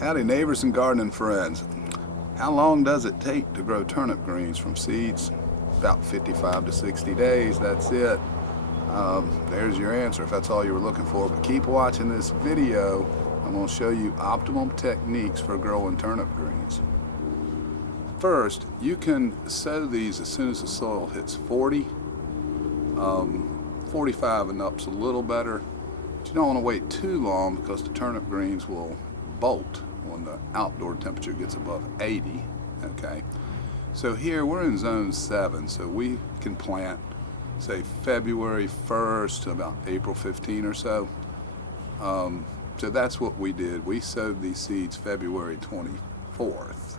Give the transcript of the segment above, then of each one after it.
Howdy neighbors and gardening friends. How long does it take to grow turnip greens from seeds? About 55 to 60 days, that's it. There's your answer if that's all you were looking for. But keep watching this video. I'm going to show you optimum techniques for growing turnip greens. First, you can sow these as soon as the soil hits 40. 45 and up's a little better. But you don't want to wait too long because the turnip greens will bolt when the outdoor temperature gets above 80. Okay, so here we're in zone 7, so we can plant say February 1st to about April 15 or so. So that's what we did. We sowed these seeds February 24th.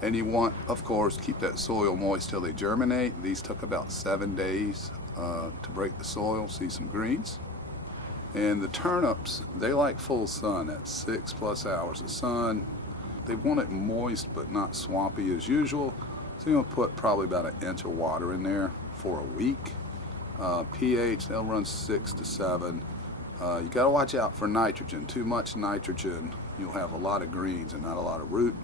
And you want, of course, keep that soil moist till they germinate. These took about 7 days to break the soil, see some greens. And the turnips, they like full sun at 6+ hours of sun. They want it moist but not swampy as usual. So you're gonna put probably about 1 inch of water in there for a week. pH, they'll run 6 to 7. You gotta watch out for nitrogen. Too much nitrogen, you'll have a lot of greens and not a lot of root.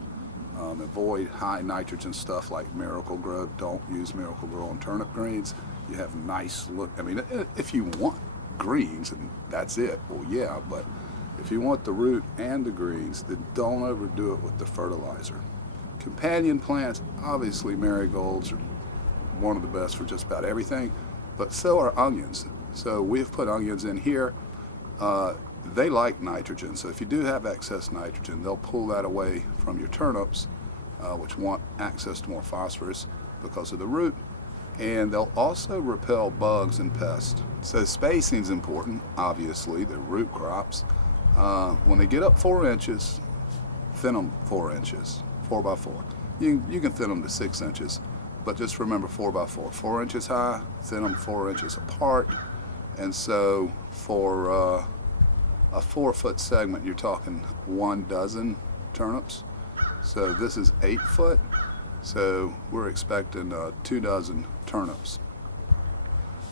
Avoid high nitrogen stuff like Miracle-Gro. Don't use Miracle-Gro on turnip greens. You have nice look. I mean, if you want greens and that's it, well yeah, but if you want the root and the greens, then don't overdo it with the fertilizer. Companion plants, obviously marigolds are one of the best for just about everything, but so are onions. So we've put onions in here. They like nitrogen, so if you do have excess nitrogen, they'll pull that away from your turnips, which want access to more phosphorus because of the root, and they'll also repel bugs and pests. So spacing is important, obviously. They're root crops. When they get up 4 inches, thin them 4 inches, 4 by 4. You can thin them to 6 inches, but just remember 4 by 4. 4 inches high, thin them 4 inches apart. And so for a 4-foot segment, you're talking 1 dozen turnips. So this is 8 foot. So we're expecting 2 dozen turnips.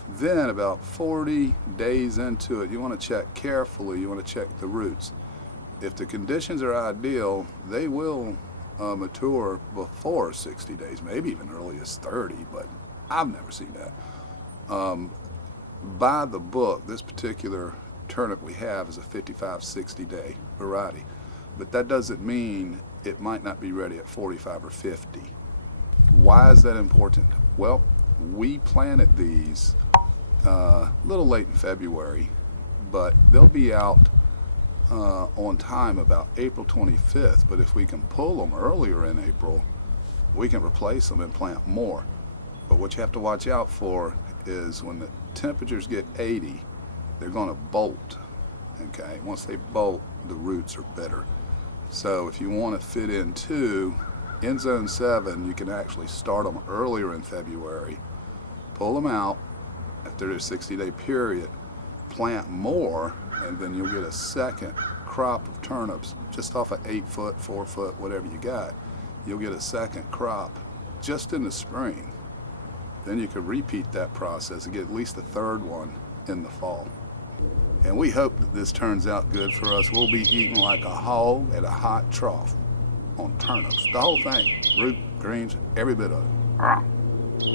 Then about 40 days into it, you want to check carefully, you want to check the roots. If the conditions are ideal, they will mature before 60 days, maybe even early as 30, but I've never seen that. By the book, this particular turnip we have is a 55-60 day variety, but that doesn't mean it might not be ready at 45 or 50. Why is that important? Well, we planted these a little late in February, but they'll be out on time about April 25th. But if we can pull them earlier in April, we can replace them and plant more. But what you have to watch out for is when the temperatures get 80, they're going to bolt. Okay, once they bolt, the roots are bitter. So if you want to fit in zone 7, you can actually start them earlier in February, pull them out after a 60-day period, plant more, and then you'll get a second crop of turnips just off of 8 foot, 4 foot, whatever you got. You'll get a second crop just in the spring. Then you could repeat that process and get at least a 3rd one in the fall. And we hope that this turns out good for us. We'll be eating like a hog at a hot trough on turnips. The whole thing, root, greens, every bit of it.